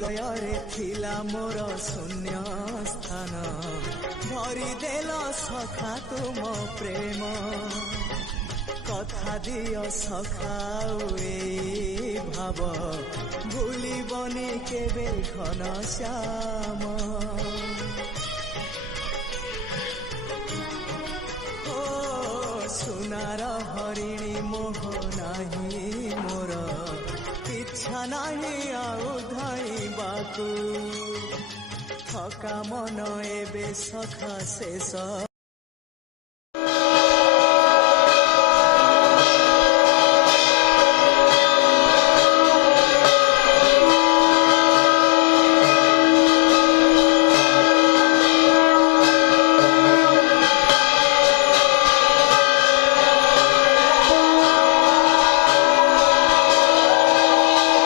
हृदय थिला मोर शून्य स्थान भरी देल सखा तुम प्रेम कथा दियो सखाओ ए भाव भूलिबनी केबे घन श्याम ओ सुनार हरिणी मोह नाही मोर इच्छा नहीं आउ धाइबाकू थका मन एबे सखा शेष